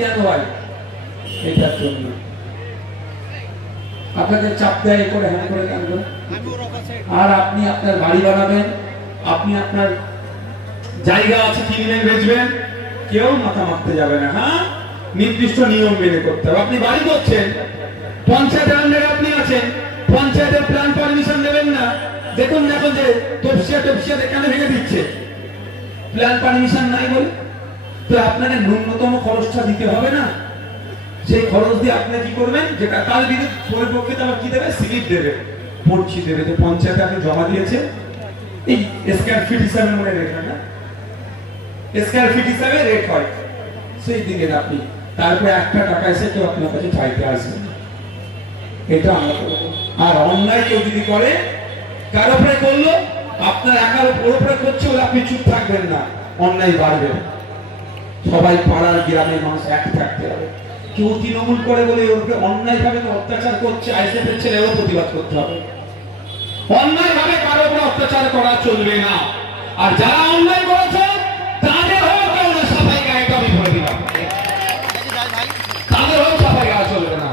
কেন হয়? এটার জন্য আপনাদের চাপ দেয় করে হ্যাঁ করে কেন করে? আর আপনি আপনার বাড়ি বানাবেন, আপনি আপনার জায়গা আছে কিনবেন বেচবেন, কেউ মাথা মারতে যাবে না। হ্যাঁ, নির্দিষ্ট নিয়ম মেনে করতে হবে। আপনি বাড়ি করছেন, পঞ্চায়েতের আন্ডারে আপনি আছেন, পঞ্চায়েতের প্ল্যান পারমিশন দেবেন না। দেখুন এখন যে তপসিয়া কেন ভেঙে দিচ্ছে, প্ল্যান পারমিশন নাই বলে। তো আপনাকে ন্যূনতম খরচটা দিতে হবে না? সেই খরচ দিয়ে আপনি কি করবেন, যেটা তার পরিপ্রেক্ষিতে আবার কি দেবে, স্লিপ দেবে, পড়ছি দেবে, যে পঞ্চায়েতে আপনি জমা দিয়েছে এই স্কয়ার ফিট হিসাবে মনে রেখে না, স্কয়ার ফিট হিসাবে রেট হয়, সেই দিকে আপনি তারপরে একটা টাকা এসে কেউ আপনার কাছে চাইতে আসবে না। এটা আমরা করবো। আর অন্যায় কেউ যদি করে, কার উপরে করলো, আপনার একার উপরে করছে বলে আপনি চুপ থাকবেন না, অন্যায় বাড়বে। সবাই পাড়ার গ্রামের মানুষ এক থাকতে হবে। কেউ তৃণমূল করে বলে ওর উপরে অন্যায় ভাবে অত্যাচার করছে, আইসিএফের ছেলেও প্রতিবাদ করতে হবে। অন্যায় ভাবে কারো উপরে অত্যাচার করা চলবে না। আর যারা অন্যায় করেছে তাদের হোক সাফাই গায়ে আমি ভরে দিলাম, তাদের হোক সাফাই গায়ে চলবে না।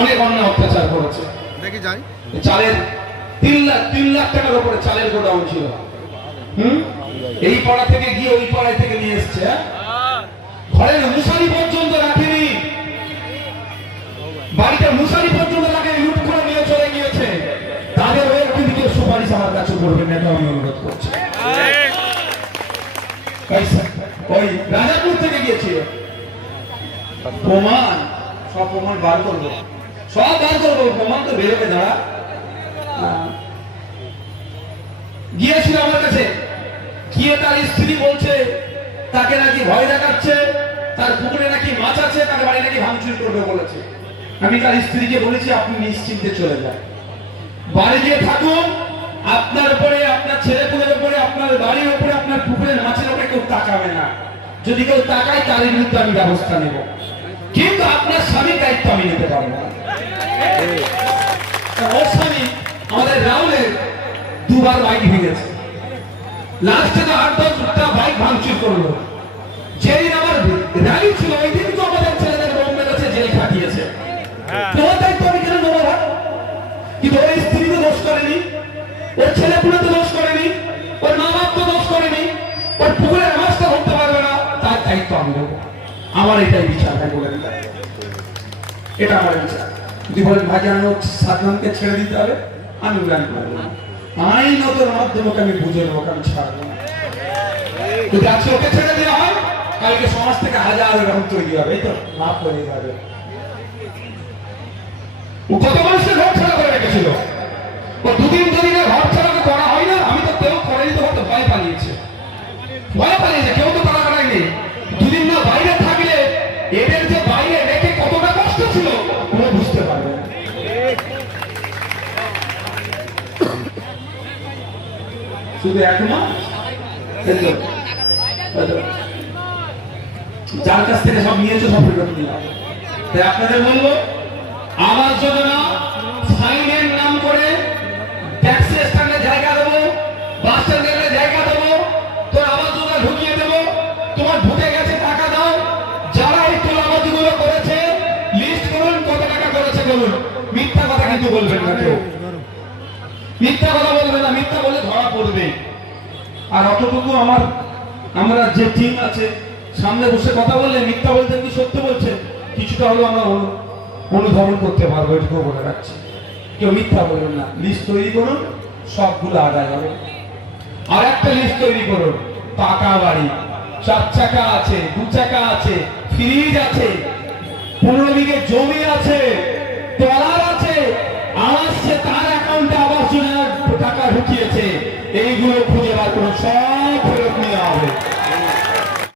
অনেক অন্যায় অত্যাচার করেছে। দেখি যাই, চালের 3 লাখ টাকার উপরে চালের গোডাউন ছিল। এই পাড়া থেকে গিয়ে ওই পাড়ায় থেকে নিয়ে এসছে, ঘরের মুসারি পর্যন্ত রাখেনি, বাড়িতে মুসারি পর্যন্ত রাখেনি, লুট করে নিয়ে চলে গিয়েছে। তাদের ওই দিকে সুপারিশ আমার কাছে করবেন না, আমি অনুরোধ করছি। ওই রাজাপুর থেকে গিয়েছিল, প্রমাণ সব প্রমাণ বার করবো, সব বার করবো, প্রমাণ তো বেরোবে। দাঁড়া, গিয়েছিল আমার কাছে, গিয়ে তার স্ত্রী বলছে তাকে নাকি ভয় দেখাচ্ছে, তার পুকুরে নাকি মাছ আছে, তার বাড়ি নাকি ভাঙচুর করবে বলেছে। আমি তার স্ত্রীকে বলেছি আপনি নিশ্চিন্তে চলে যান, বাড়ি গিয়ে থাকুন, আপনার উপরে, আপনার ছেলেপুলের উপরে, আপনার বাড়ির উপরে, আপনার পুকুরের মাছের উপরে কেউ তাকাবে না। যদি কেউ তাকায় তার বিরুদ্ধে আমি ব্যবস্থা নেব, কিন্তু আপনার স্বামীর দায়িত্ব আমি নিতে পারবো না। ওর স্বামী আমাদের রাউলের 2 বার বাইক ভেঙেছে, লাস্টে তো 8-10টা বাইক ভাঙচুর করলো। যেদিন আমার র্যালি ছিল ওই দিন তো আমাদের ছেলেদের বোম মেরেছে, জেল খাটিয়েছে। তোমার দায়িত্ব আমি কেন নেবো? কিন্তু ওর স্ত্রী তো দোষ করেনি, ওর ছেলে পুলে তো দোষ করেনি, ওর মা বাপ তো দোষ করেনি, ওর পুকুরের মাছটা ধরতে পারবে না, তার দায়িত্ব আমি নেবো। আমার এটাই বিচার, ভাই বলে দিলাম, এটা আমার বিচার। যদি বলেন ভাই আমি সাদনামকে ছেড়ে দিতে হবে, আমি উড়ান করবো না, আইনতর মাধ্যমে আমি বুঝে নেবো, আমি ছাড়বো না। যদি আজকে ওকে ছেড়ে দেওয়া হয়, কালকে সমাজ থেকে 1000 এরকম তৈরি হবে, এই তো মাফ হয়ে যাবে। ও কত মানুষের ঘর ছাড়া করে রেখেছিল, ও 2 দিন ঘর ছাড়া করা হয় না। আমি তো কেউ করেনি, তো ভয় পালিয়েছে, কেউ তো তারা করায়নি। 2 দিন না বাইরে থাকলে এদের যে বাইরে রেখে কতটা কষ্ট ছিল ও বুঝতে পারবে না। শুধু 1 মাস যার কাছ থেকে সব নিয়েছে সব ফেরত দিলাম। তাই আপনাদের বলবো, আবাস যোজনা ফাইনের নাম করে ট্যাক্সি স্ট্যান্ডে জায়গা দেবো, বাস স্ট্যান্ডে জায়গা দেবো, তোর আবাস যোজনা ঢুকিয়ে দেবো, তোমার ঢুকে গেছে টাকা দাও। যারা এই তোলাবাজিগুলো করেছে লিস্ট করুন, কত টাকা করেছে বলুন। মিথ্যা কথা কিন্তু বলবেন না, কেউ মিথ্যা কথা বলবে না, মিথ্যা বলে ধরা পড়বে। আর অতটুকু আমরা যে টিম আছে সামনে বসে কথা বললে মিথ্যা বলতে কি সত্য বলছে কিছুটা হলেও আমরা অনুধাবন করতে পারবো, এটুকু বলে রাখছি। কেউ মিথ্যা বলবেন না, লিস্ট তৈরি করুন, সবগুলো আদায় হবে। আর একটা লিস্ট তৈরি করুন, পাকা বাড়ি, 4 চাকা আছে, 2 চাকা আছে, ফ্রিজ আছে, 15 বিঘে জমি আছে, ট্রলার আছে, আসছে তার অ্যাকাউন্টে আবাস যোজনার টাকা ঢুকিয়েছে, এইগুলো খুঁজে বার করুন, সব ফেরত নেওয়া হবে।